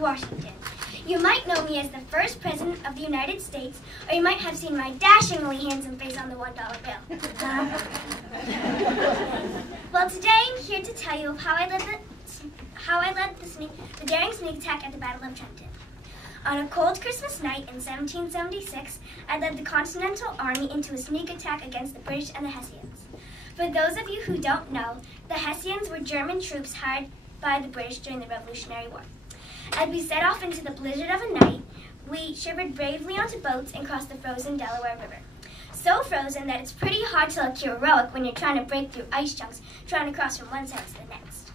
Washington. You might know me as the first president of the United States, or you might have seen my dashingly handsome face on the $1 bill. Well, today I'm here to tell you of how I led the daring sneak attack at the Battle of Trenton. On a cold Christmas night in 1776, I led the Continental Army into a sneak attack against the British and the Hessians. For those of you who don't know, the Hessians were German troops hired by the British during the Revolutionary War. As we set off into the blizzard of a night, we shivered bravely onto boats and crossed the frozen Delaware River. So frozen that it's pretty hard to look heroic when you're trying to break through ice chunks, trying to cross from one side to the next.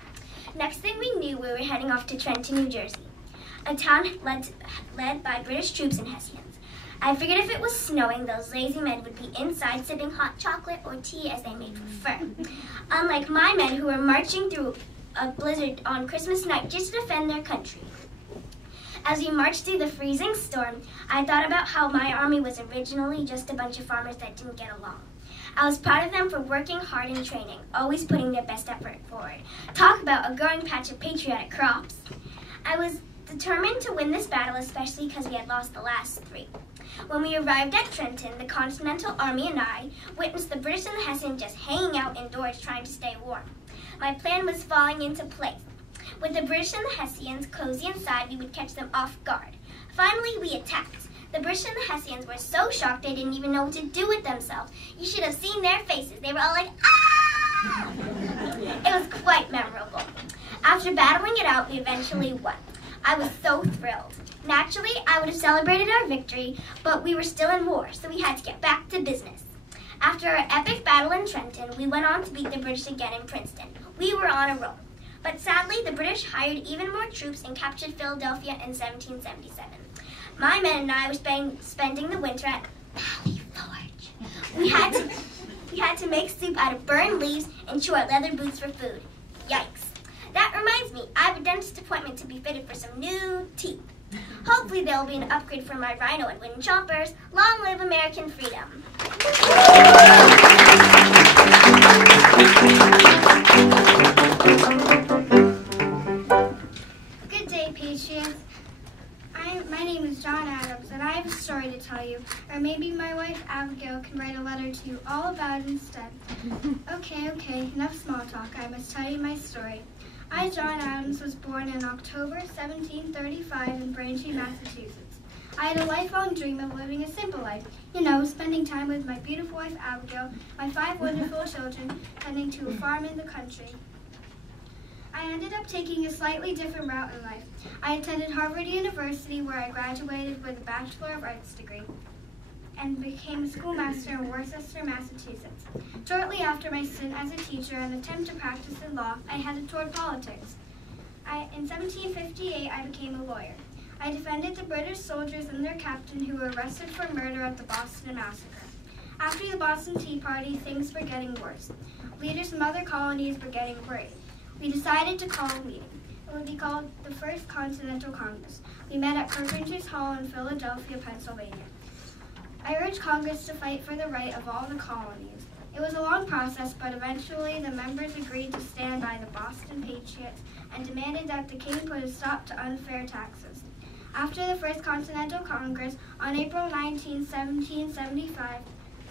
Next thing we knew, we were heading off to Trenton, New Jersey, a town led by British troops and Hessians. I figured if it was snowing, those lazy men would be inside sipping hot chocolate or tea as they may prefer. Unlike my men who were marching through a blizzard on Christmas night just to defend their country. As we marched through the freezing storm, I thought about how my army was originally just a bunch of farmers that didn't get along. I was proud of them for working hard in training, always putting their best effort forward. Talk about a growing patch of patriotic crops. I was determined to win this battle, especially because we had lost the last three. When we arrived at Trenton, the Continental Army and I witnessed the British and the Hessians just hanging out indoors trying to stay warm. My plan was falling into place. With the British and the Hessians cozy inside, we would catch them off guard. Finally, we attacked. The British and the Hessians were so shocked they didn't even know what to do with themselves. You should have seen their faces. They were all like, ah! It was quite memorable. After battling it out, we eventually won. I was so thrilled. Naturally, I would have celebrated our victory, but we were still in war, so we had to get back to business. After our epic battle in Trenton, we went on to beat the British again in Princeton. We were on a roll. But sadly, the British hired even more troops and captured Philadelphia in 1777. My men and I were spending the winter at Valley Forge. We had to make soup out of burned leaves and chew our leather boots for food. Yikes. That reminds me, I have a dentist appointment to be fitted for some new teeth. Hopefully there will be an upgrade for my rhino and wooden chompers. Long live American freedom. Good day, Patriots. My name is John Adams, and I have a story to tell you. Or maybe my wife Abigail can write a letter to you all about it instead. Okay, enough small talk. I must tell you my story. I, John Adams, was born in October 1735 in Braintree, Massachusetts. I had a lifelong dream of living a simple life. You know, spending time with my beautiful wife Abigail, my 5 wonderful children, tending to a farm in the country. I ended up taking a slightly different route in life. I attended Harvard University, where I graduated with a Bachelor of Arts degree and became a schoolmaster in Worcester, Massachusetts. Shortly after my stint as a teacher and attempt to practice in law, I headed toward politics. In 1758, I became a lawyer. I defended the British soldiers and their captain who were arrested for murder at the Boston Massacre. After the Boston Tea Party, things were getting worse. Leaders from other colonies were getting worried. We decided to call a meeting. It would be called the First Continental Congress. We met at Carpenter's Hall in Philadelphia, Pennsylvania. I urged Congress to fight for the right of all the colonies. It was a long process, but eventually the members agreed to stand by the Boston Patriots and demanded that the king put a stop to unfair taxes. After the First Continental Congress, on April 19, 1775,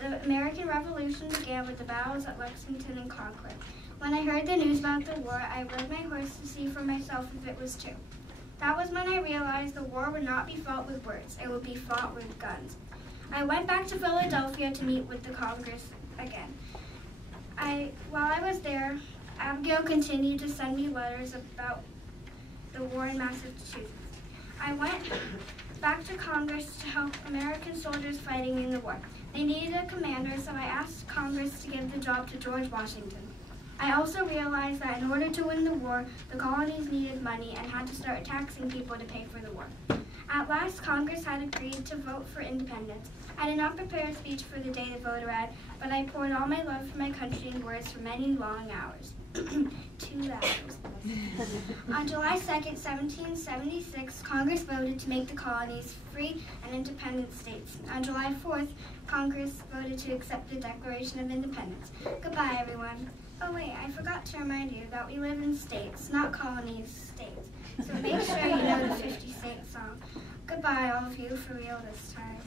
The American Revolution began with the battles at Lexington and Concord. When I heard the news about the war, I rode my horse to see for myself if it was true. That was when I realized the war would not be fought with words, it would be fought with guns. I went back to Philadelphia to meet with the Congress again. While I was there, Abigail continued to send me letters about the war in Massachusetts. I went back to Congress to help American soldiers fighting in the war. They needed a commander, so I asked Congress to give the job to George Washington. I also realized that in order to win the war, the colonies needed money and had to start taxing people to pay for the war. At last, Congress had agreed to vote for independence. I did not prepare a speech for the day the vote read, but I poured all my love for my country in words for many long hours. 2 hours. On July 2nd, 1776, Congress voted to make the colonies free and independent states. On July 4th, Congress voted to accept the Declaration of Independence. Goodbye, everyone. Oh wait, I forgot to remind you that we live in states, not colonies, states. So make sure you know the 50 Cent song. Goodbye, all of you, for real this time.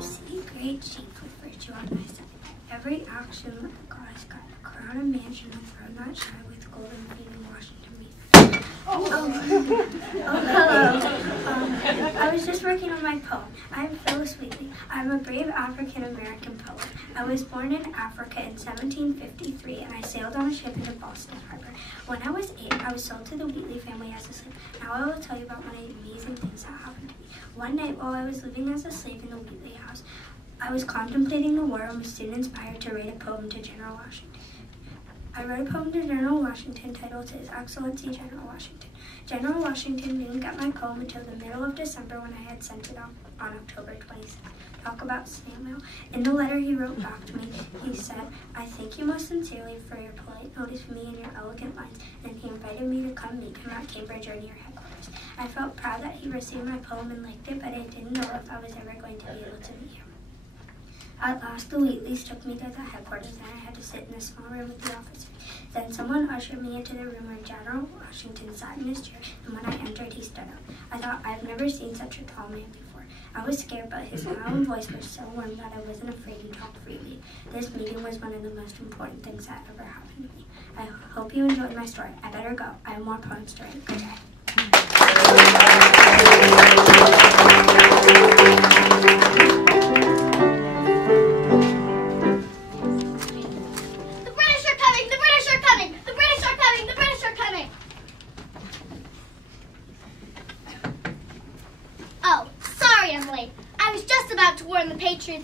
See, great chief with virtue on my side. Every action that the goddess got a crown and mansion and throne not shy with golden feeding Washington meat. Hello. I was just working on my poem. I'm Phyllis Wheatley. I'm a brave African-American poet. I was born in Africa in 1753, and I sailed on a ship into Boston Harbor. When I was 8, I was sold to the Wheatley family as a slave. Now I will tell you about one of the amazing things that happened to me. One night while I was living as a slave in the Wheatley house, I was contemplating the war and was soon inspired to write a poem to General Washington. I wrote a poem to General Washington titled His Excellency General Washington. General Washington didn't get my poem until the middle of December when I had sent it on October 26th. Talk about snail mail. In the letter he wrote back to me, he said, I thank you most sincerely for your polite notice of me and your elegant lines, and he invited me to come meet him at Cambridge or near headquarters. I felt proud that he received my poem and liked it, but I didn't know if I was ever going to be able to meet him. At last, the Wheatleys took me to the headquarters, and I had to sit in a small room with the officers. Then someone ushered me into the room where General Washington sat in his chair, and when I entered, he stood up. I thought, I've never seen such a tall man before. I was scared, but his smile and voice were so warm that I wasn't afraid to talk freely. This meeting was one of the most important things that ever happened to me. I hope you enjoyed my story. I better go. I have more poems to write. Good day.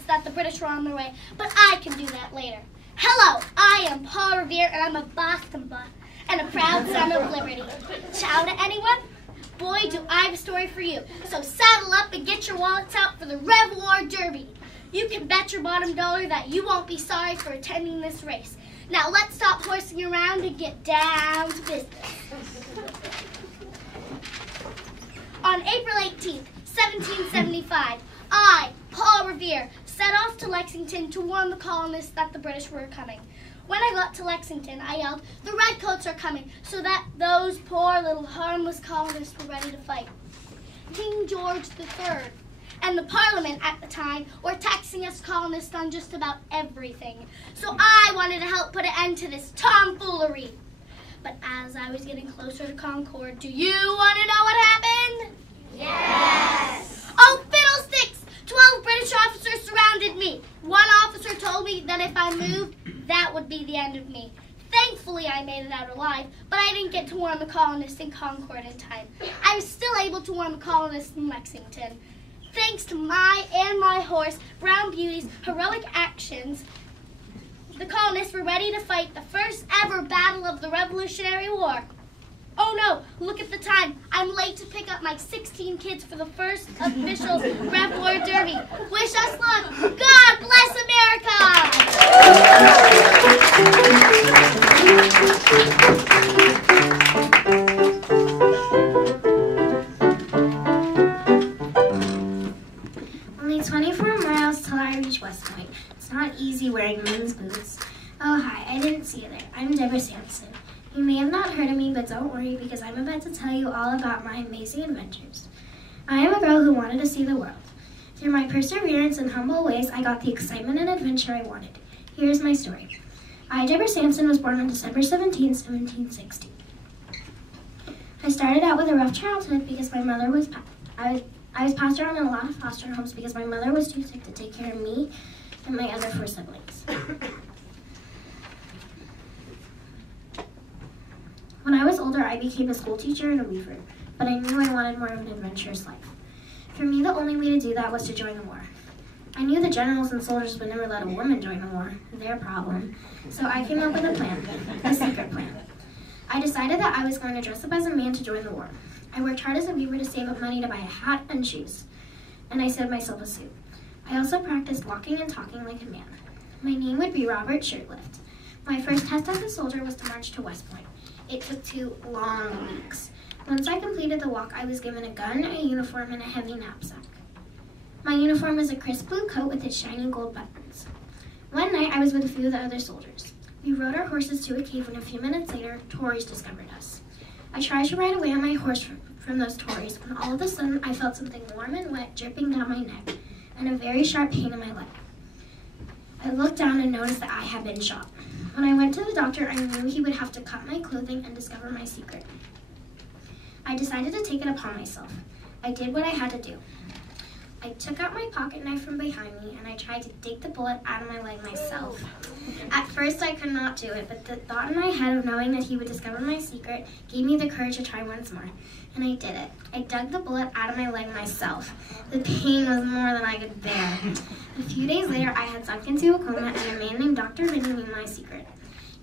That the British were on their way, but I can do that later. Hello, I am Paul Revere, and I'm a Boston butt and a proud son of liberty. Ciao to anyone? Boy, do I have a story for you. So saddle up and get your wallets out for the Rev War Derby. You can bet your bottom dollar that you won't be sorry for attending this race. Now let's stop horsing around and get down to business. On April 18th, 1775, I, Paul Revere, set off to Lexington to warn the colonists that the British were coming. When I got to Lexington, I yelled, "The Redcoats are coming," so that those poor little harmless colonists were ready to fight. King George III and the Parliament at the time were taxing us colonists on just about everything. So I wanted to help put an end to this tomfoolery. But as I was getting closer to Concord, do you want to know what happened? Yes! Oh, fiddlesticks! 12 British officers surrounded me. One officer told me that if I moved, that would be the end of me. Thankfully, I made it out alive, but I didn't get to warn the colonists in Concord in time. I was still able to warn the colonists in Lexington. Thanks to my and my horse, Brown Beauty's heroic actions, the colonists were ready to fight the first ever battle of the Revolutionary War. Oh no, look at the time. I'm late to pick up my 16 kids for the first official Rev War Derby. Wish us luck. God bless America! Only 24 miles till I reach West Point. It's not easy wearing men's boots. Oh, hi, I didn't see you there. I'm Deborah Sampson. You may have not heard of me, but don't worry because I'm about to tell you all about my amazing adventures. I am a girl who wanted to see the world. Through my perseverance and humble ways, I got the excitement and adventure I wanted. Here's my story. I, Deborah Sampson, was born on December 17, 1760. I started out with a rough childhood because my mother was, I was passed around in a lot of foster homes because my mother was too sick to take care of me and my other 4 siblings. When I was older, I became a school teacher and a weaver, but I knew I wanted more of an adventurous life. For me, the only way to do that was to join the war. I knew the generals and soldiers would never let a woman join the war, their problem, so I came up with a plan, a secret plan. I decided that I was going to dress up as a man to join the war. I worked hard as a weaver to save up money to buy a hat and shoes, and I sewed myself a suit. I also practiced walking and talking like a man. My name would be Robert Shirtlift. My first test as a soldier was to march to West Point. It took 2 long weeks. Once I completed the walk, I was given a gun, a uniform, and a heavy knapsack. My uniform was a crisp blue coat with its shiny gold buttons. One night, I was with a few of the other soldiers. We rode our horses to a cave, and a few minutes later, Tories discovered us. I tried to ride away on my horse from those Tories, when all of a sudden, I felt something warm and wet dripping down my neck, and a very sharp pain in my leg. I looked down and noticed that I had been shot. When I went to the doctor, I knew he would have to cut my clothing and discover my secret. I decided to take it upon myself. I did what I had to do. I took out my pocket knife from behind me and I tried to dig the bullet out of my leg myself. At first I could not do it, but the thought in my head of knowing that he would discover my secret gave me the courage to try once more. And I did it. I dug the bullet out of my leg myself. The pain was more than I could bear. A few days later I had sunk into a coma and a man named Dr. Vinny knew my secret.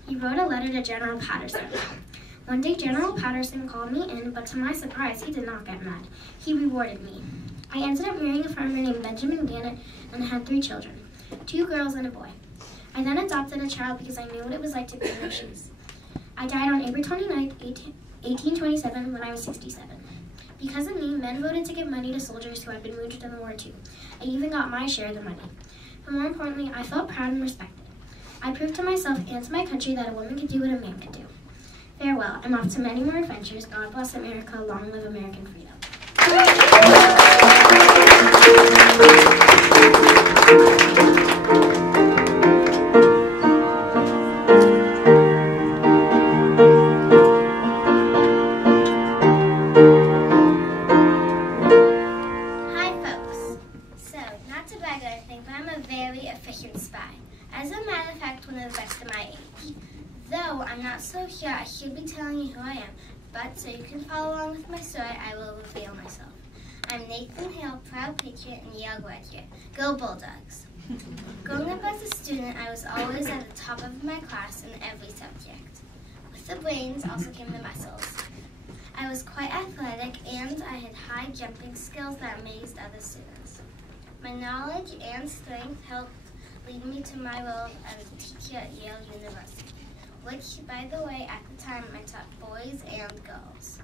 He wrote a letter to General Patterson. One day General Patterson called me in, but to my surprise he did not get mad. He rewarded me. I ended up marrying a farmer named Benjamin Gannett and had 3 children, 2 girls and a boy. I then adopted a child because I knew what it was like to be in their shoes. I died on April 29, 1827 when I was 67. Because of me, men voted to give money to soldiers who had been wounded in the war too. I even got my share of the money. But more importantly, I felt proud and respected. I proved to myself and to my country that a woman could do what a man could do. Farewell. I'm off to many more adventures. God bless America. Long live American freedom. Hi folks. So, not to brag or anything, but I'm a very efficient spy. As a matter of fact, one of the best of my age. Though I'm not so sure I should be telling you who I am, but so you can follow along with my story, I will reveal myself. I'm Nathan Hale, proud patriot and Yale graduate. Go Bulldogs! Growing up as a student, I was always at the top of my class in every subject. With the brains also came the muscles. I was quite athletic and I had high jumping skills that amazed other students. My knowledge and strength helped lead me to my role as a teacher at Yale University, which, by the way, at the time I taught boys and girls.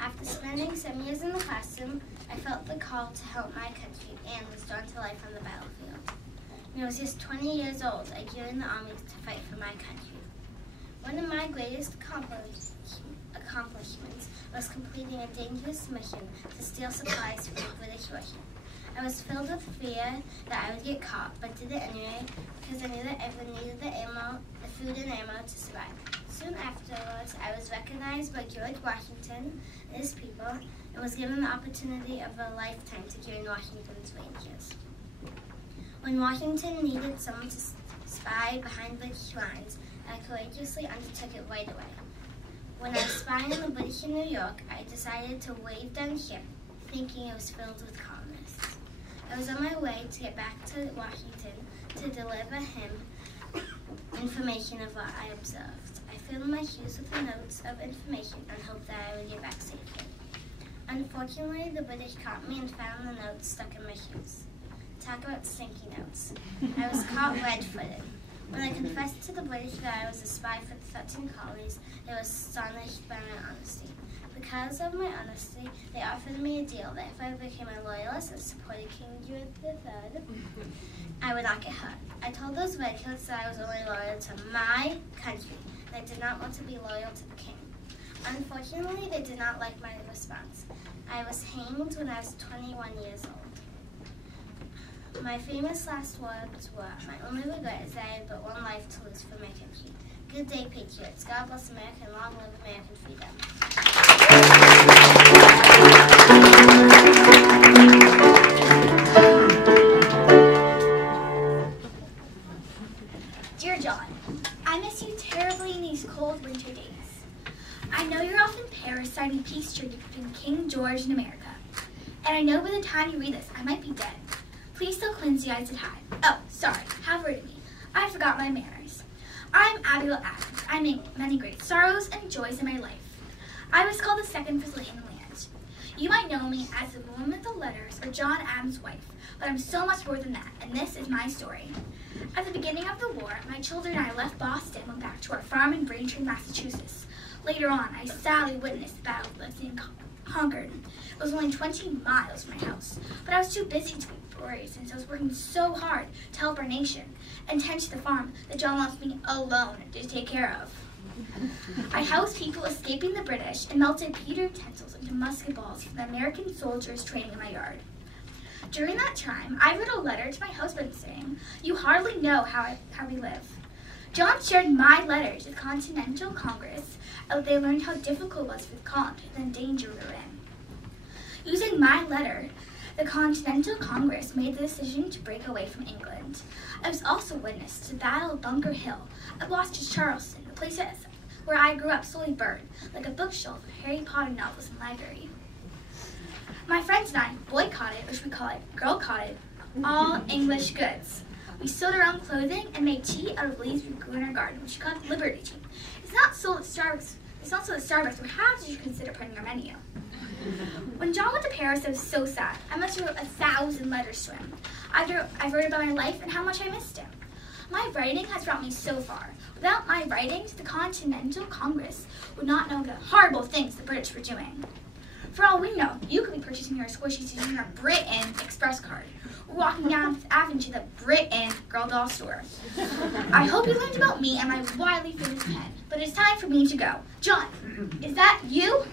After spending some years in the classroom, I felt the call to help my country and was drawn to life on the battlefield. When I was just 20 years old, I joined the army to fight for my country. One of my greatest accomplishments was completing a dangerous mission to steal supplies from the British Russian. I was filled with fear that I would get caught, but did it anyway because I knew that everyone needed the food and ammo to survive. Soon afterwards, I was recognized by George Washington and his people and was given the opportunity of a lifetime to join Washington's Rangers. When Washington needed someone to spy behind British lines, I courageously undertook it right away. When I was spying on the British in New York, I decided to wave down a ship, thinking it was filled with colonists. I was on my way to get back to Washington to deliver him information of what I observed. I filled my shoes with the notes of information and hoped that I would get back safely. Unfortunately, the British caught me and found the notes stuck in my shoes. Talk about stinky notes. I was caught red-footed. When I confessed to the British that I was a spy for the 13 colonies, they were astonished by my honesty. Because of my honesty, they offered me a deal that if I became a loyalist and supported King George III, I would not get hurt. I told those redcoats that I was only loyal to my country, They did not want to be loyal to the king. Unfortunately, they did not like my response. I was hanged when I was 21 years old. My famous last words were, "My only regret is that I have but one life to lose for my country." Good day, patriots. God bless America and long live American freedom. Dear John, I miss you terribly in these cold winter days. I know you're off in Paris signing peace treaty between King George and America. And I know by the time you read this, I might be dead. Please tell Quincy I said hi. Oh, sorry, have a word with me. I forgot my manners. I'm Abigail Adams. I make many great sorrows and joys in my life. I was called the second first lady in the land. You might know me as the woman with the letters or John Adams' wife, but I'm so much more than that, and this is my story. At the beginning of the war, my children and I left Boston and went back to our farm in Braintree, Massachusetts. Later on, I sadly witnessed the Battle of Lexington and Concord. It was only 20 miles from my house, but I was too busy to be worried since I was working so hard to help our nation and tend to the farm that John left me alone to take care of. I housed people escaping the British and melted pewter utensils into musket balls for the American soldiers training in my yard. During that time, I wrote a letter to my husband saying, "You hardly know how we live." John shared my letter to the Continental Congress, and they learned how difficult it was for the colonists and the danger we were in. Using my letter, the Continental Congress made the decision to break away from England. I was also witness to the Battle of Bunker Hill at Gloucester Charleston, the place where I grew up slowly burned, like a bookshelf of Harry Potter novels in the library. My friends and I boycotted, which we call it girl-cotted, all English goods. We sewed our own clothing and made tea out of leaves we grew in our garden, which we called Liberty Tea. It's not sold at Starbucks, but how did you consider putting our menu? When John went to Paris, I was so sad. I must have wrote 1,000 letters to him. I wrote about my life and how much I missed him. My writing has brought me so far. Without my writings, the Continental Congress would not know the horrible things the British were doing. For all we know, you could be purchasing your squishies using your Britain Express card, or walking down Fifth Avenue to the Britain Girl Doll store. I hope you learned about me and my widely famous pen, but it's time for me to go. John, is that you?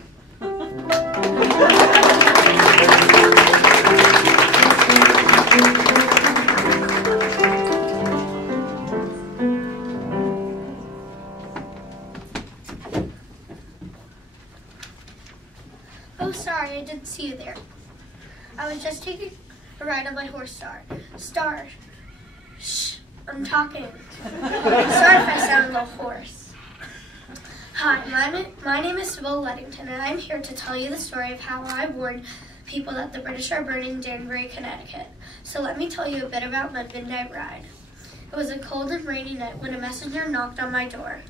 Oh, sorry, I didn't see you there. I was just taking a ride on my horse, Star. Star. Shh, I'm talking. Sorry if I sound a little hoarse. Hi, my name is Sybil Ludington, and I'm here to tell you the story of how I warned people that the British are burning Danbury, Connecticut. So let me tell you a bit about my midnight ride. It was a cold and rainy night when a messenger knocked on my door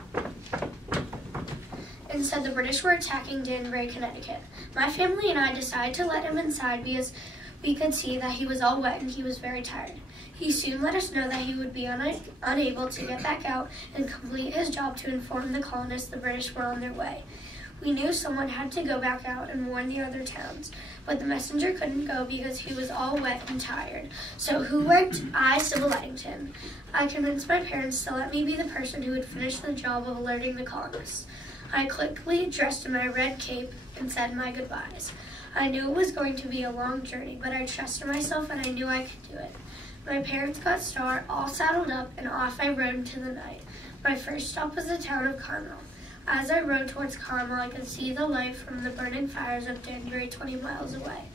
and said the British were attacking Danbury, Connecticut. My family and I decided to let him inside because we could see that he was all wet and he was very tired. He soon let us know that he would be unable to get back out and complete his job to inform the colonists the British were on their way. We knew someone had to go back out and warn the other towns, but the messenger couldn't go because he was all wet and tired. So who went? I, Sybil Ludington. I convinced my parents to let me be the person who would finish the job of alerting the colonists. I quickly dressed in my red cape and said my goodbyes. I knew it was going to be a long journey, but I trusted myself and I knew I could do it. My parents got Star all saddled up, and off I rode into the night. My first stop was the town of Carmel. As I rode towards Carmel, I could see the light from the burning fires of Danbury 20 miles away.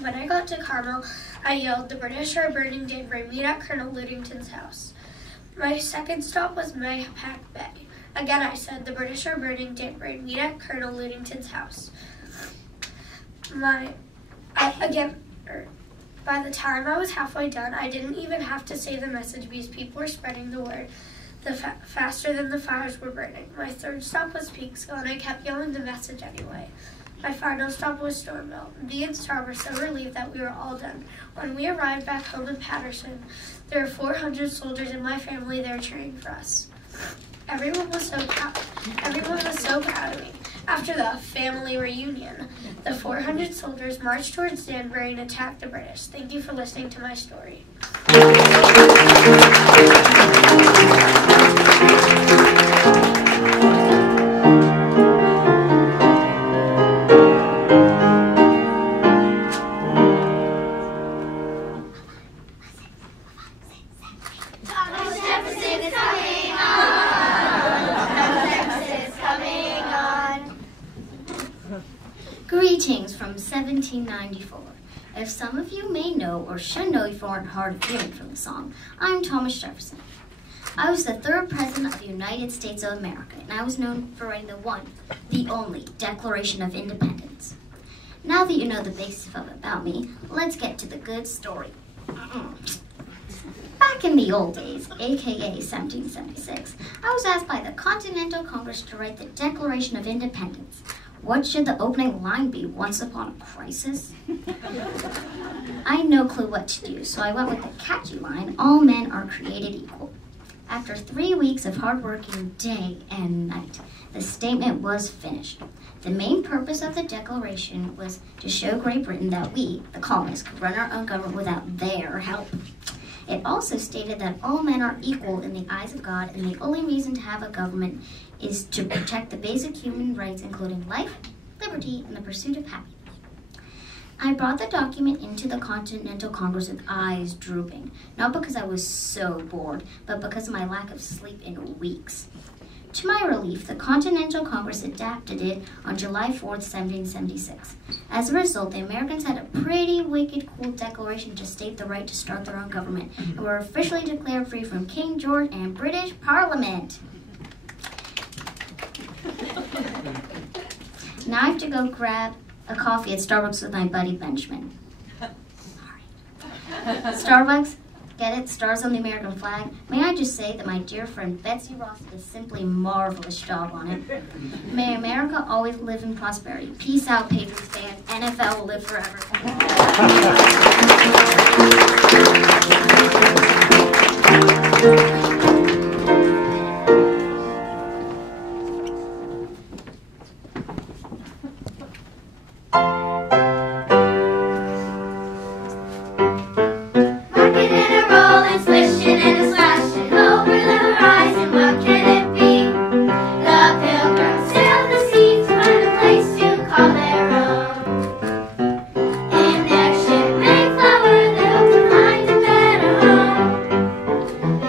When I got to Carmel, I yelled, "The British are burning Danbury. Meet at Colonel Ludington's house." My second stop was Maypac Bay. Again, I said, "The British are burning Danbury. Meet at Colonel Ludington's house." By the time I was halfway done, I didn't even have to say the message because people were spreading the word faster than the fires were burning. My third stop was Peekskill, and I kept yelling the message anyway. My final stop was Stormville. Me and Star were so relieved that we were all done. When we arrived back home in Patterson, there were 400 soldiers in my family there cheering for us. Everyone was so proud of me. After the family reunion, the 400 soldiers marched towards Danbury and attacked the British. Thank you for listening to my story. from 1794. If some of you may know or should know if you aren't hard of hearing from the song, I'm Thomas Jefferson. I was the 3rd President of the United States of America, and I was known for writing the one, the only, Declaration of Independence. Now that you know the basics of about me, let's get to the good story. Back in the old days, aka 1776, I was asked by the Continental Congress to write the Declaration of Independence. What should the opening line be, once upon a crisis? I had no clue what to do, so I went with the catchy line, all men are created equal. After 3 weeks of hard working day and night, the statement was finished. The main purpose of the Declaration was to show Great Britain that we, the colonists, could run our own government without their help. It also stated that all men are equal in the eyes of God, and the only reason to have a government is to protect the basic human rights, including life, liberty, and the pursuit of happiness. I brought the document into the Continental Congress with eyes drooping, not because I was so bored, but because of my lack of sleep in weeks. To my relief, the Continental Congress adopted it on July 4th, 1776. As a result, the Americans had a pretty wicked cool declaration to state the right to start their own government, and were officially declared free from King George and British Parliament. Now I have to go grab a coffee at Starbucks with my buddy Benjamin. Starbucks, get it? Stars on the American flag. May I just say that my dear friend Betsy Ross did a simply marvelous job on it. May America always live in prosperity. Peace out, Patriots fans. NFL will live forever.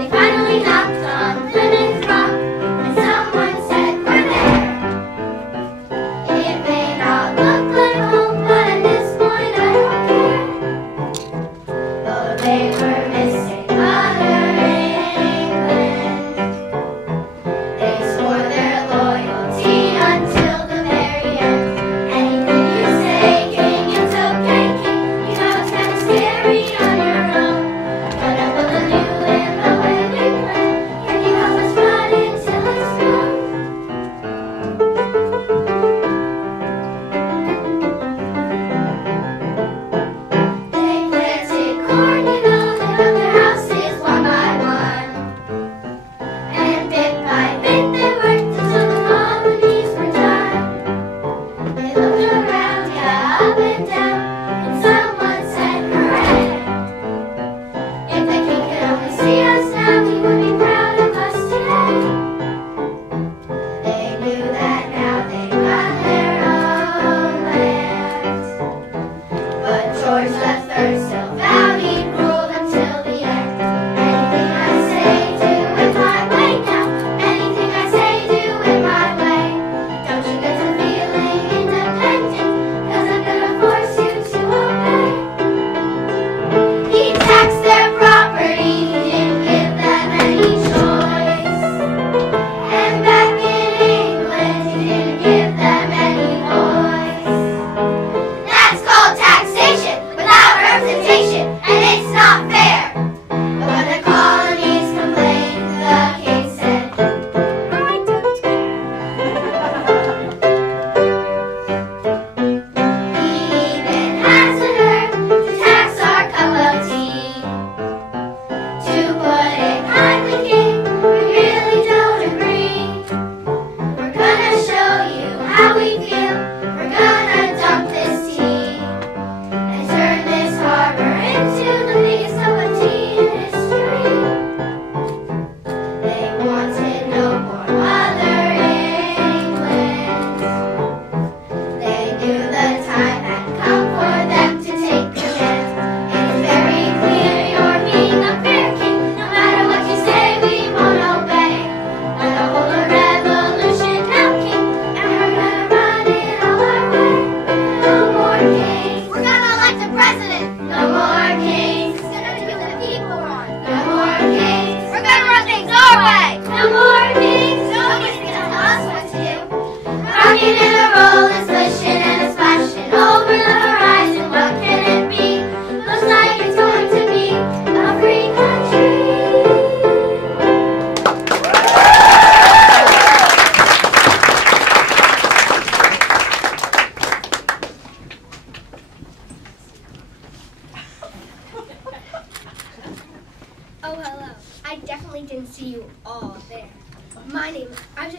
Finally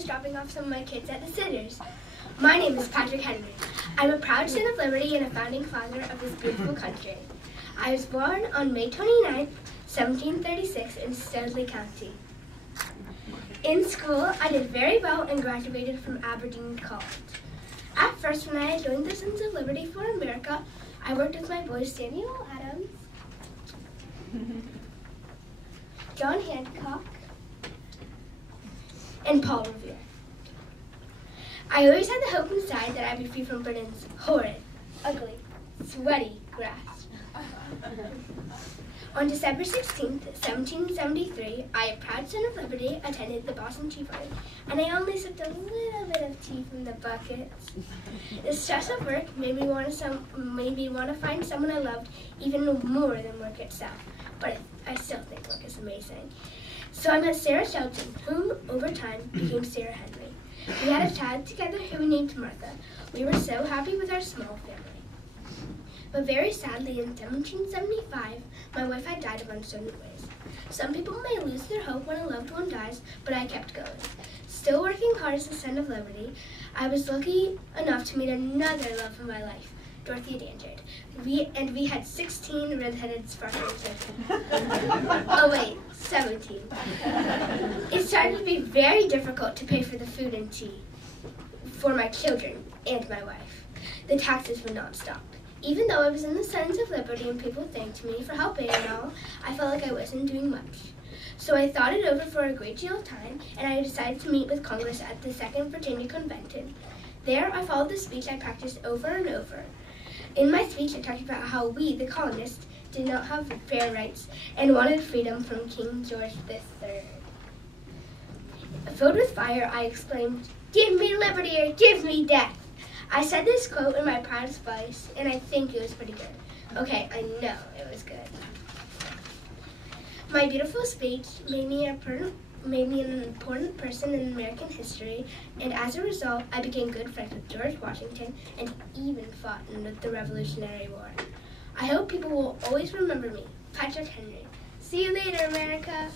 was dropping off some of my kids at the Sitters. My name is Patrick Henry. I'm a proud son of liberty and a founding father of this beautiful country. I was born on May 29th, 1736 in Studley County. In school, I did very well and graduated from Aberdeen College. At first, when I joined the Sons of Liberty for America, I worked with my boys Samuel Adams, John Hancock, and Paul Revere. I always had the hope inside that I'd be free from Britain's horrid, ugly, sweaty grass. On December 16th, 1773, I, a proud son of liberty, attended the Boston Tea Party, and I only sipped a little bit of tea from the buckets. The stress of work made me want to find someone I loved even more than work itself, but I still think work is amazing. So I met Sarah Shelton, whom over time became Sarah Henry. We had a child together who we named Martha. We were so happy with our small family. But very sadly, in 1775, my wife had died of uncertain ways. Some people may lose their hope when a loved one dies, but I kept going. Still working hard as a son of liberty, I was lucky enough to meet another love of my life, Dorothea Danchard. We had 16 red-headed sparkling children. Oh wait, 17. It started to be very difficult to pay for the food and tea for my children and my wife. The taxes would not stop. Even though I was in the Sons of Liberty and people thanked me for helping and all, I felt like I wasn't doing much. So I thought it over for a great deal of time, and I decided to meet with Congress at the Second Virginia Convention. There, I followed the speech I practiced over and over. In my speech, I talked about how we, the colonists, did not have fair rights and wanted freedom from King George III. Filled with fire, I exclaimed, "Give me liberty or give me death!" I said this quote in my proudest voice, and I think it was pretty good. Okay, I know it was good. My beautiful speech made me an important person in American history, and as a result, I became good friends with George Washington and even fought in the Revolutionary War. I hope people will always remember me, Patrick Henry. See you later, America.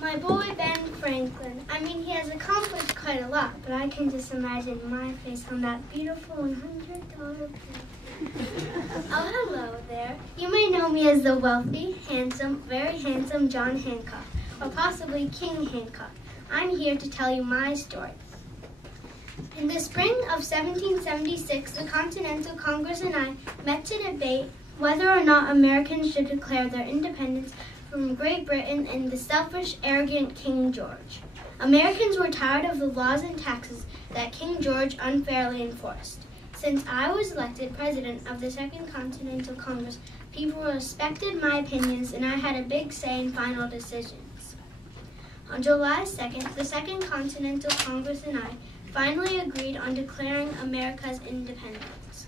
My boy Ben Franklin. I mean, he has accomplished quite a lot, but I can just imagine my face on that beautiful $100 bill. Oh, hello there. You may know me as the wealthy, handsome, very handsome John Hancock, or possibly King Hancock. I'm here to tell you my story. In the spring of 1776, the Continental Congress and I met to debate whether or not Americans should declare their independence from Great Britain and the selfish, arrogant King George. Americans were tired of the laws and taxes that King George unfairly enforced. Since I was elected president of the Second Continental Congress, people respected my opinions and I had a big say in final decisions. On July 2nd, the Second Continental Congress and I finally agreed on declaring America's independence.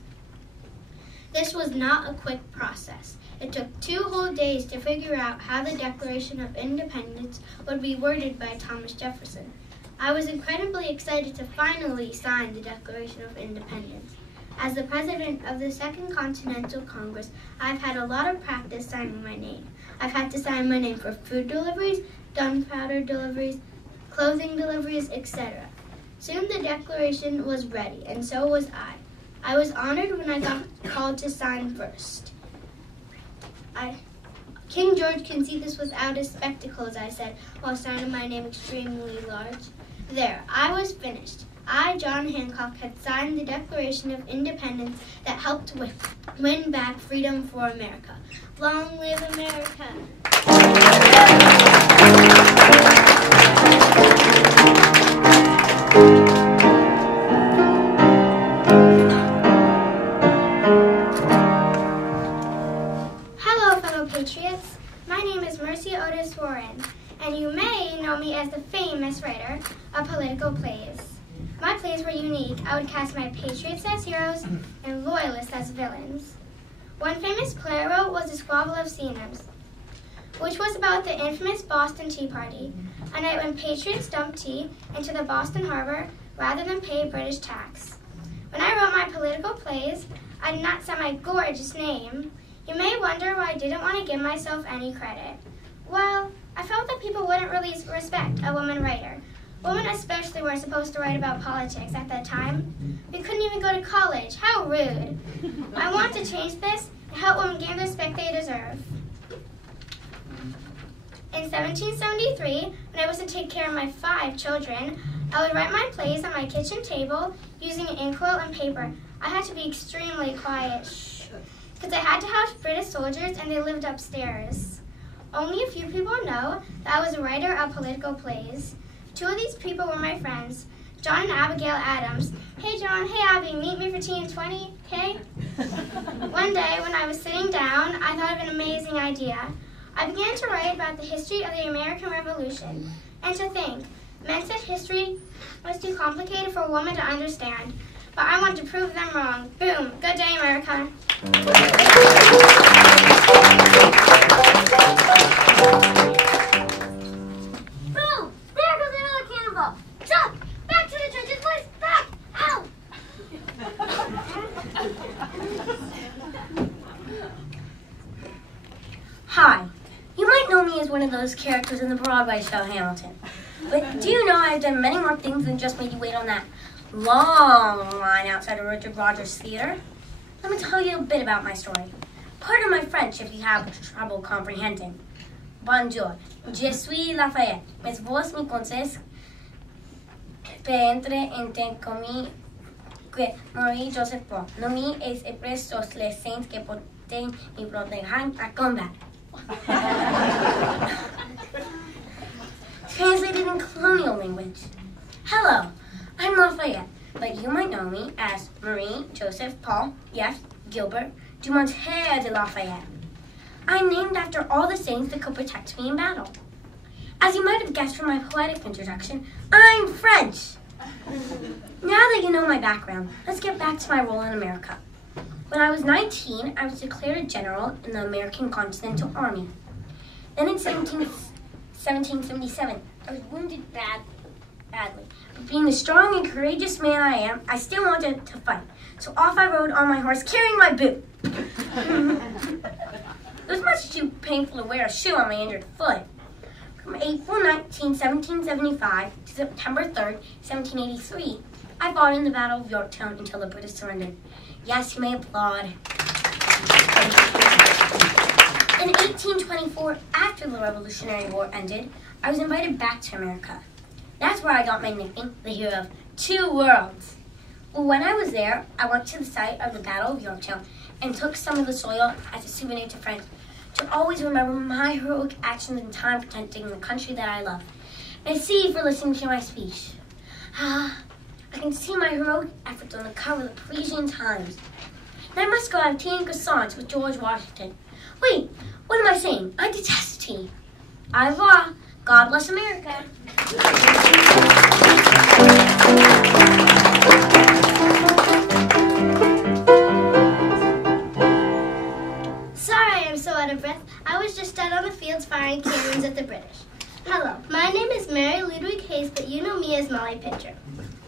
This was not a quick process. It took 2 whole days to figure out how the Declaration of Independence would be worded by Thomas Jefferson. I was incredibly excited to finally sign the Declaration of Independence. As the president of the Second Continental Congress, I've had a lot of practice signing my name. I've had to sign my name for food deliveries, gunpowder deliveries, clothing deliveries, etc. Soon the Declaration was ready, and so was I. I was honored when I got called to sign first. King George can see this without his spectacles, I said, while signing my name extremely large. There, I was finished. I, John Hancock, had signed the Declaration of Independence that helped win back freedom for America. Long live America! Patriots. My name is Mercy Otis Warren, and you may know me as the famous writer of political plays. My plays were unique. I would cast my patriots as heroes and loyalists as villains. One famous play I wrote was The Squabble of Sinners, which was about the infamous Boston Tea Party, a night when patriots dumped tea into the Boston Harbor rather than pay British tax. When I wrote my political plays, I did not set my gorgeous name. You may wonder why I didn't want to give myself any credit. Well, I felt that people wouldn't really respect a woman writer. Women especially were supposed to write about politics at that time. We couldn't even go to college. How rude. I want to change this and help women gain the respect they deserve. In 1773, when I was to take care of my 5 children, I would write my plays on my kitchen table using an inkwell and paper. I had to be extremely quiet, because I had to house British soldiers and they lived upstairs. Only a few people know that I was a writer of political plays. 2 of these people were my friends, John and Abigail Adams. Hey John, hey Abby, meet me for tea and 20, okay? One day when I was sitting down, I thought of an amazing idea. I began to write about the history of the American Revolution, and to think, men said history was too complicated for a woman to understand, but I wanted to prove them wrong. Boom, good day America. Boom! There goes another cannonball. Stop! Back to the trenches, please! Back! Ow! Hi. You might know me as one of those characters in the Broadway show Hamilton. But do you know I've done many more things than just made you wait on that long line outside of Richard Rogers Theater? Let me tell you a bit about my story. Pardon my French if you have trouble comprehending. Bonjour, je suis Lafayette. Mes vos me conseils entre en commis que Marie Joseph Paul. No me es prestos les saints que poten y protejan a combat. Translated in colonial language. Hello, I'm Lafayette, but you might know me as Marie Joseph Paul, yes, Gilbert, du Monteil de Lafayette. I'm named after all the saints that could protect me in battle. As you might have guessed from my poetic introduction, I'm French. Now that you know my background, let's get back to my role in America. When I was 19, I was declared a general in the American Continental Army. Then in 1777, I was wounded badly. But being the strong and courageous man I am, I still wanted to fight. So off I rode on my horse, carrying my boot. It was much too painful to wear a shoe on my injured foot. From April 19, 1775 to September 3rd, 1783, I fought in the Battle of Yorktown until the British surrendered. Yes, you may applaud. In 1824, after the Revolutionary War ended, I was invited back to America. That's where I got my nickname, the hero of 2 worlds. Well, when I was there, I went to the site of the Battle of Yorktown and took some of the soil as a souvenir to friends to always remember my heroic actions in time protecting the country that I love. And I see you for listening to my speech. I can see my heroic efforts on the cover of the Parisian Times. And I must go have tea and croissants with George Washington. Wait, what am I saying? I detest tea. Au revoir. God bless America. Sorry I'm so out of breath. I was just out on the fields firing cannons at the British. Hello, my name is Mary Ludwig Hayes, but you know me as Molly Pitcher.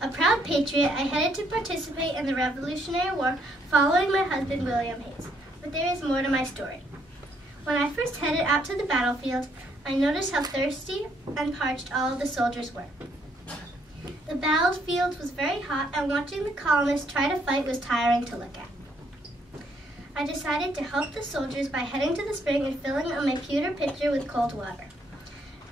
A proud patriot, I headed to participate in the Revolutionary War following my husband William Hayes. But there is more to my story. When I first headed out to the battlefield, I noticed how thirsty and parched all of the soldiers were. The battlefield was very hot, and watching the colonists try to fight was tiring to look at. I decided to help the soldiers by heading to the spring and filling up my pewter pitcher with cold water.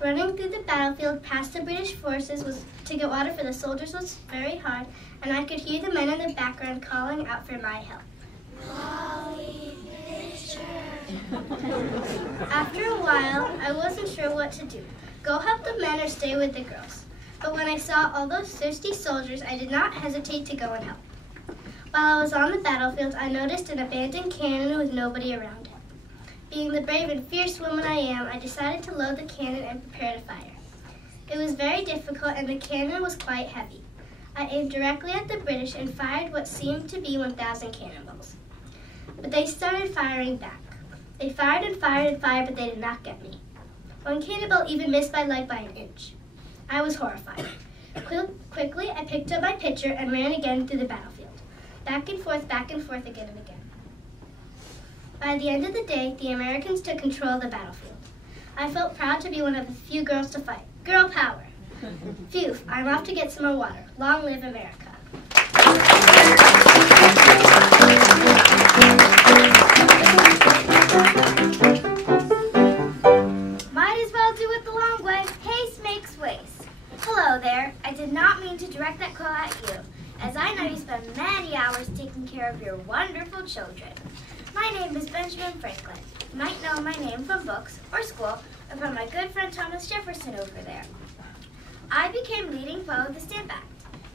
Running through the battlefield past the British forces to get water for the soldiers was very hard, and I could hear the men in the background calling out for my help. Molly Pitcher. After a while, I wasn't sure what to do. Go help the men or stay with the girls. But when I saw all those thirsty soldiers, I did not hesitate to go and help. While I was on the battlefield, I noticed an abandoned cannon with nobody around it. Being the brave and fierce woman I am, I decided to load the cannon and prepare to fire. It was very difficult, and the cannon was quite heavy. I aimed directly at the British and fired what seemed to be 1,000 cannonballs. But they started firing back. They fired and fired and fired, but they did not get me. One cannonball even missed my leg by an inch. I was horrified. Quickly, I picked up my pitcher and ran again through the battlefield. back and forth again and again. By the end of the day, the Americans took control of the battlefield. I felt proud to be one of the few girls to fight. Girl power. Phew, I'm off to get some more water. Long live America. Might as well do it the long way. Haste makes waste. Hello there. I did not mean to direct that call at you, as I know you spend many hours taking care of your wonderful children. My name is Benjamin Franklin. You might know my name from books or school or from my good friend Thomas Jefferson over there. I became leading foe of the Stamp Act.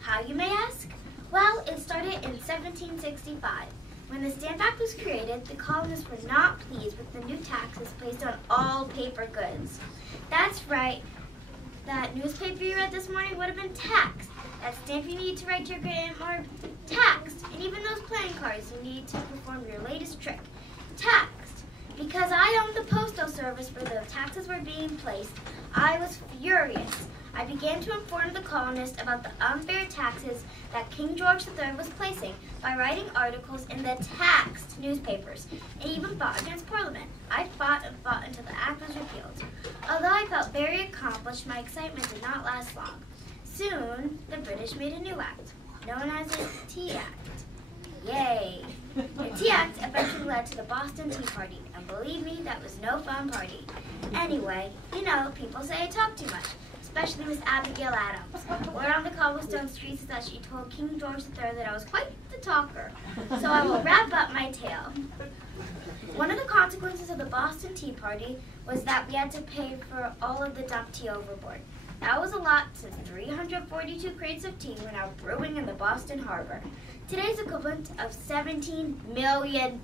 How, you may ask? Well, it started in 1765. When the Stamp Act was created, the colonists were not pleased with the new taxes placed on all paper goods. That's right. That newspaper you read this morning would have been taxed. That stamp you need to write your grandma taxed. And even those playing cards you need to perform your latest trick. Taxed. Because I owned the postal service where the taxes were being placed, I was furious. I began to inform the colonists about the unfair taxes that King George III was placing by writing articles in the taxed newspapers, and even fought against Parliament. I fought and fought until the act was repealed. Although I felt very accomplished, my excitement did not last long. Soon, the British made a new act, known as the Tea Act. Yay! The Tea Act eventually led to the Boston Tea Party, and believe me, that was no fun party. Anyway, you know, people say I talk too much, especially Miss Abigail Adams. Word on the cobblestone streets is that she told King George III that I was quite the talker. So I will wrap up my tale. One of the consequences of the Boston Tea Party was that we had to pay for all of the dumped tea overboard. That was a lot, since 342 crates of tea were now brewing in the Boston Harbor. Today's equivalent of $17 million.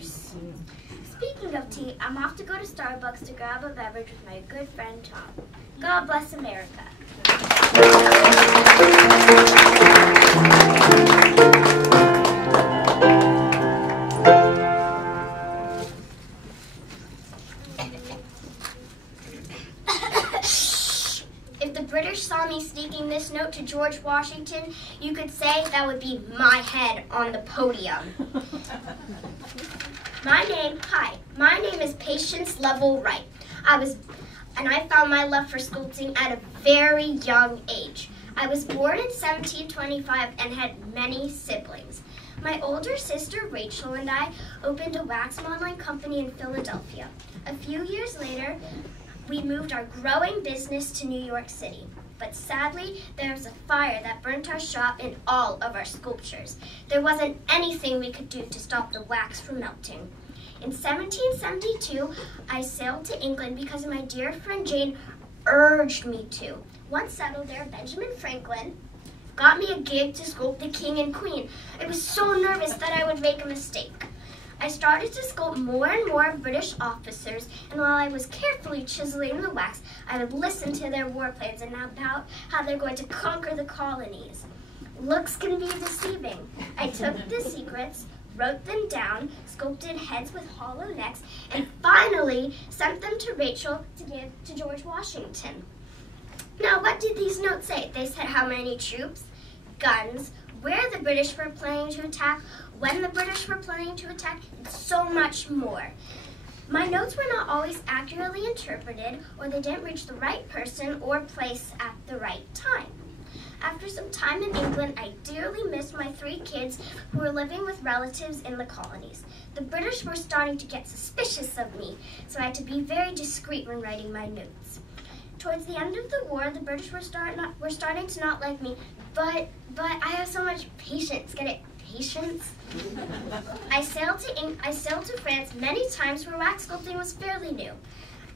Speaking of tea, I'm off to go to Starbucks to grab a beverage with my good friend Tom. God bless America. If the British saw me sneaking this note to George Washington, you could say that would be my head on the podium. My name is Patience Lovell Wright. I found my love for sculpting at a very young age. I was born in 1725 and had many siblings. My older sister Rachel and I opened a wax modeling company in Philadelphia. A few years later, we moved our growing business to New York City. But sadly, there was a fire that burnt our shop and all of our sculptures. There wasn't anything we could do to stop the wax from melting. In 1772, I sailed to England because my dear friend Jane urged me to. Once settled there, Benjamin Franklin got me a gig to sculpt the king and queen. I was so nervous that I would make a mistake. I started to sculpt more and more British officers, and while I was carefully chiseling the wax, I would listen to their war plans and about how they're going to conquer the colonies. Looks can be deceiving. I took the secrets, wrote them down, sculpted heads with hollow necks, and finally sent them to Rachel to give to George Washington. Now, what did these notes say? They said how many troops, guns, where the British were planning to attack, when the British were planning to attack, and so much more. My notes were not always accurately interpreted, or they didn't reach the right person or place at the right time. After some time in England, I dearly missed my 3 kids who were living with relatives in the colonies. The British were starting to get suspicious of me, so I had to be very discreet when writing my notes. Towards the end of the war, the British were starting to not like me, but I have so much patience. Get it? Patience? I sailed to France many times where wax sculpting was fairly new.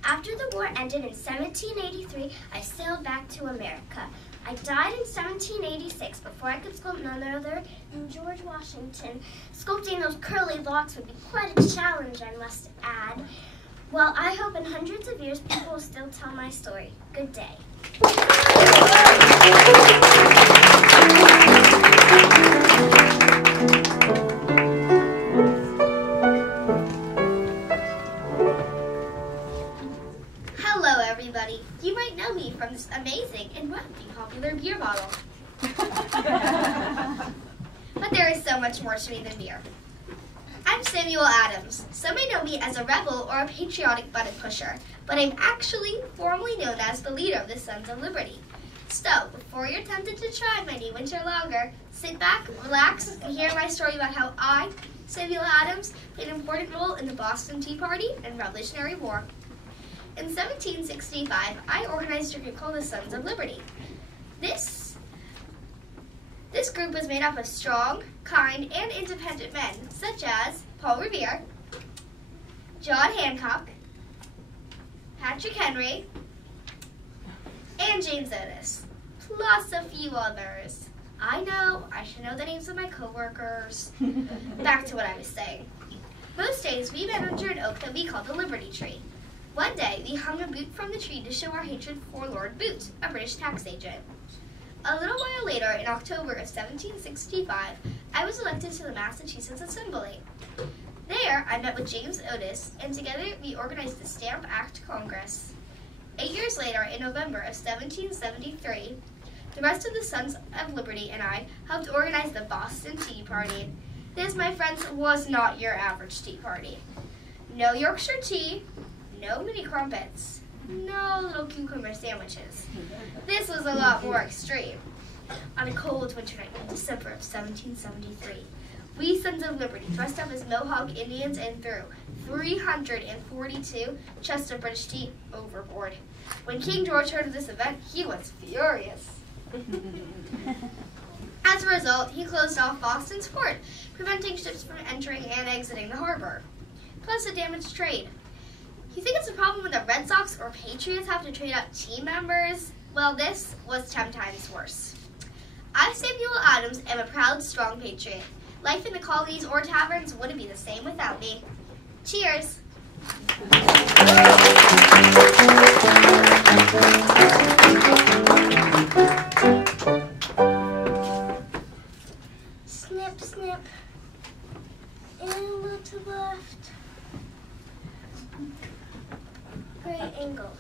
After the war ended in 1783, I sailed back to America. I died in 1786 before I could sculpt none other than George Washington. Sculpting those curly locks would be quite a challenge, I must add. Well, I hope in hundreds of years people will still tell my story. Good day. Hello, everybody. You might know me from this amazing and wildly popular beer bottle. But there is so much much to me than beer. I'm Samuel Adams. Some may know me as a rebel or a patriotic button pusher, but I'm actually formally known as the leader of the Sons of Liberty. So, before you're tempted to try my new winter lager, sit back, relax, and hear my story about how I, Samuel Adams, played an important role in the Boston Tea Party and Revolutionary War. In 1765, I organized a group called the Sons of Liberty. This group was made up of strong, kind, and independent men, such as Paul Revere, John Hancock, Patrick Henry, and James Otis, plus a few others. I know, I should know the names of my coworkers. Back to what I was saying. Most days, we met under an oak that we called the Liberty Tree. One day, we hung a boot from the tree to show our hatred for Lord Bute, a British tax agent. A little while later, in October of 1765, I was elected to the Massachusetts Assembly. There, I met with James Otis, and together we organized the Stamp Act Congress. 8 years later, in November of 1773, the rest of the Sons of Liberty and I helped organize the Boston Tea Party. This, my friends, was not your average tea party. No Yorkshire tea, no mini crumpets, no little cucumber sandwiches. This was a lot more extreme. On a cold winter night in December of 1773, we Sons of Liberty dressed up as Mohawk Indians and threw 342 chests of British tea overboard. When King George heard of this event, he was furious. As a result, he closed off Boston's port, preventing ships from entering and exiting the harbor. Plus, it damaged trade. You think it's a problem when the Red Sox or Patriots have to trade out team members? Well, this was 10 times worse. I, Samuel Adams, am a proud, strong patriot. Life in the colonies or taverns wouldn't be the same without me. Cheers! Snip, snip. And a little to the left. Great angle.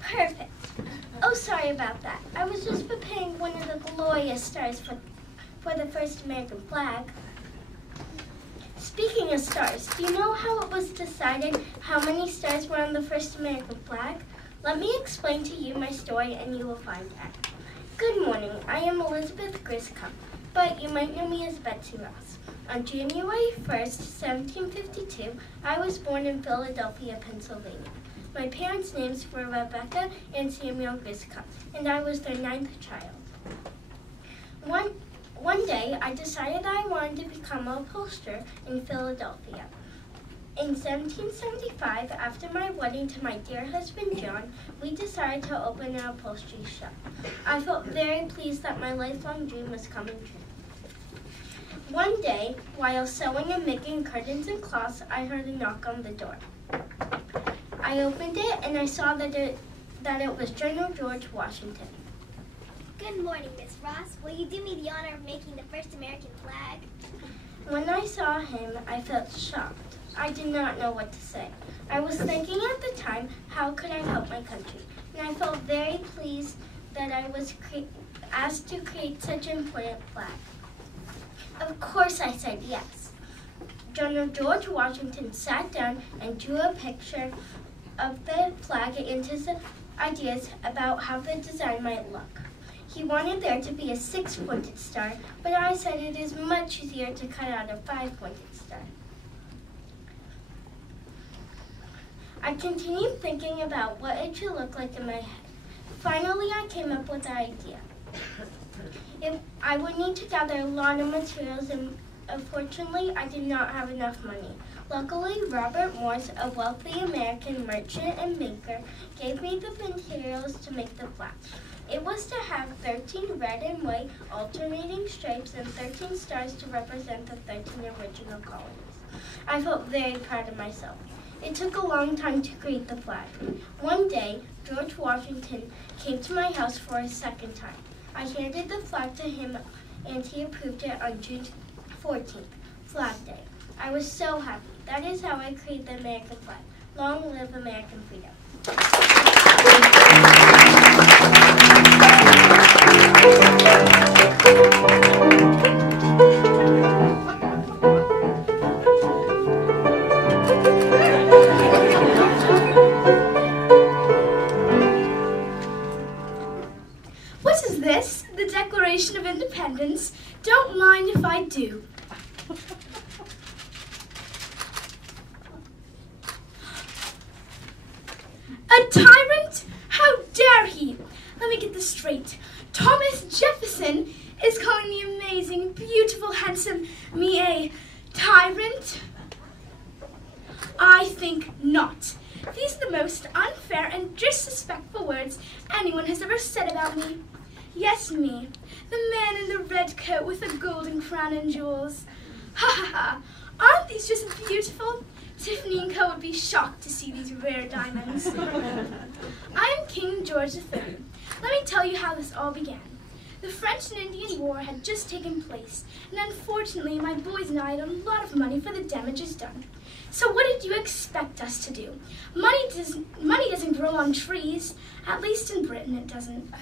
Perfect. Oh, sorry about that. I was just preparing one of the glorious stars for the first American flag. Speaking of stars, do you know how it was decided how many stars were on the first American flag? Let me explain to you my story and you will find out. Good morning, I am Elizabeth Griscom, but you might know me as Betsy Ross. On January 1st, 1752, I was born in Philadelphia, Pennsylvania. My parents' names were Rebecca and Samuel Griscom, and I was their 9th child. One day, I decided I wanted to become an upholsterer in Philadelphia. In 1775, after my wedding to my dear husband John, we decided to open an upholstery shop. I felt very pleased that my lifelong dream was coming true. One day, while sewing and making curtains and cloths, I heard a knock on the door. I opened it and I saw that it was General George Washington. Good morning, Miss Ross. Will you do me the honor of making the first American flag? When I saw him, I felt shocked. I did not know what to say. I was thinking at the time, how could I help my country? And I felt very pleased that I was asked to create such an important flag. Of course I said yes. General George Washington sat down and drew a picture of the flag and his ideas about how the design might look. He wanted there to be a 6-pointed star, but I said it is much easier to cut out a 5-pointed star. I continued thinking about what it should look like in my head. Finally, I came up with an idea. I would need to gather a lot of materials, and unfortunately, I did not have enough money. Luckily, Robert Morse, a wealthy American merchant and maker, gave me the materials to make the flag. It was to have 13 red and white alternating stripes and 13 stars to represent the 13 original colonies. I felt very proud of myself. It took a long time to create the flag. One day, George Washington came to my house for a second time. I handed the flag to him and he approved it on June 14th, Flag Day. I was so happy. That is how I created the American flag. Long live American freedom. tyrant? How dare he? Let me get this straight. Thomas Jefferson is calling the amazing, beautiful, handsome me a tyrant? I think not. These are the most unfair and disrespectful words anyone has ever said about me. Yes, me, the man in the red coat with the golden crown and jewels. Ha ha ha! Aren't these just beautiful? Tiffany & Co. would be shocked to see these rare diamonds. I am King George III. Let me tell you how this all began. The French and Indian War had just taken place, and unfortunately my boys and I had a lot of money for the damages done. So what did you expect us to do? Money doesn't grow on trees. At least in Britain it doesn't.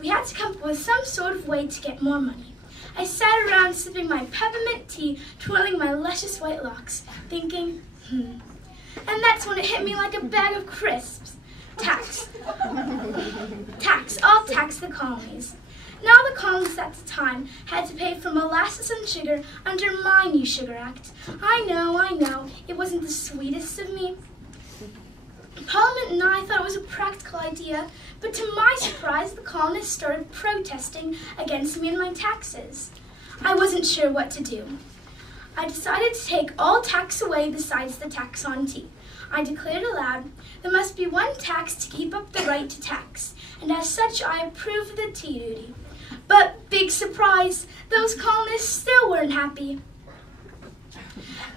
We had to come up with some sort of way to get more money. I sat around sipping my peppermint tea, twirling my luscious white locks, thinking, And that's when it hit me like a bag of crisps. Tax. Tax. I'll tax the colonies. Now the colonists at the time had to pay for molasses and sugar under my new Sugar Act. I know, it wasn't the sweetest of me. Parliament and I thought it was a practical idea, but to my surprise, the colonists started protesting against me and my taxes. I wasn't sure what to do. I decided to take all tax away besides the tax on tea. I declared aloud, there must be one tax to keep up the right to tax, and as such I approved the tea duty. But big surprise, those colonists still weren't happy.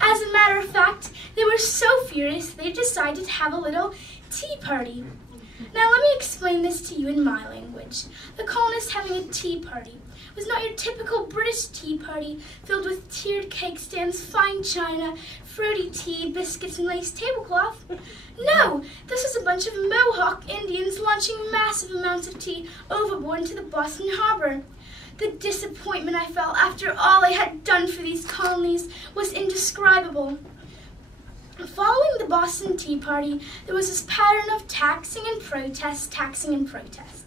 As a matter of fact, they were so furious they decided to have a little tea party. Now let me explain this to you in my language. The colonists having a tea party was not your typical British tea party filled with tiered cake stands, fine china, fruity tea, biscuits, and lace tablecloth. No, this was a bunch of Mohawk Indians launching massive amounts of tea overboard into the Boston harbor. The disappointment I felt after all I had done for these colonies was indescribable. Following the Boston Tea Party, there was this pattern of taxing and protest, taxing and protest.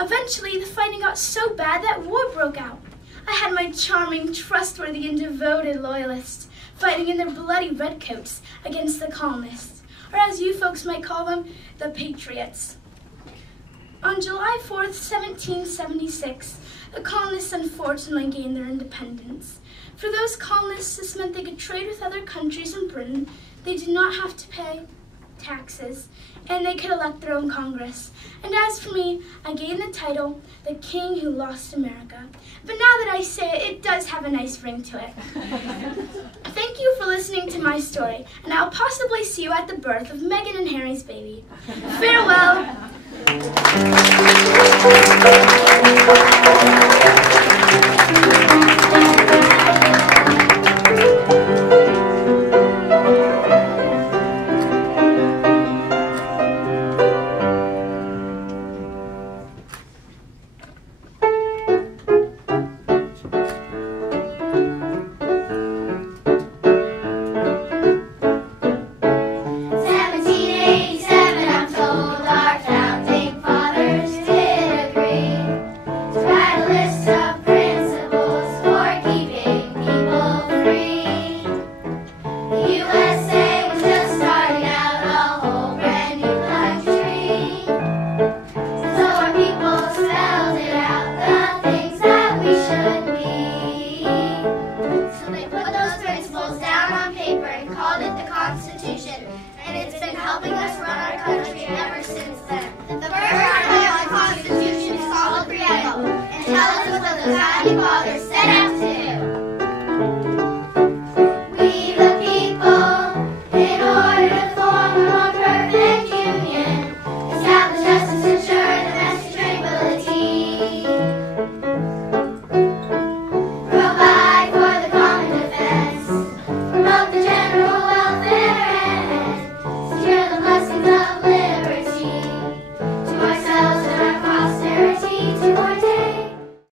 Eventually, the fighting got so bad that war broke out. I had my charming, trustworthy, and devoted loyalists fighting in their bloody redcoats against the colonists, or as you folks might call them, the Patriots. On July 4th, 1776, the colonists unfortunately gained their independence. For those colonists, this meant they could trade with other countries in Britain, they did not have to pay taxes, and they could elect their own Congress. And as for me, I gained the title, the King Who Lost America. But now that I say it, it does have a nice ring to it. Thank you for listening to my story, and I'll possibly see you at the birth of Meghan and Harry's baby. Farewell!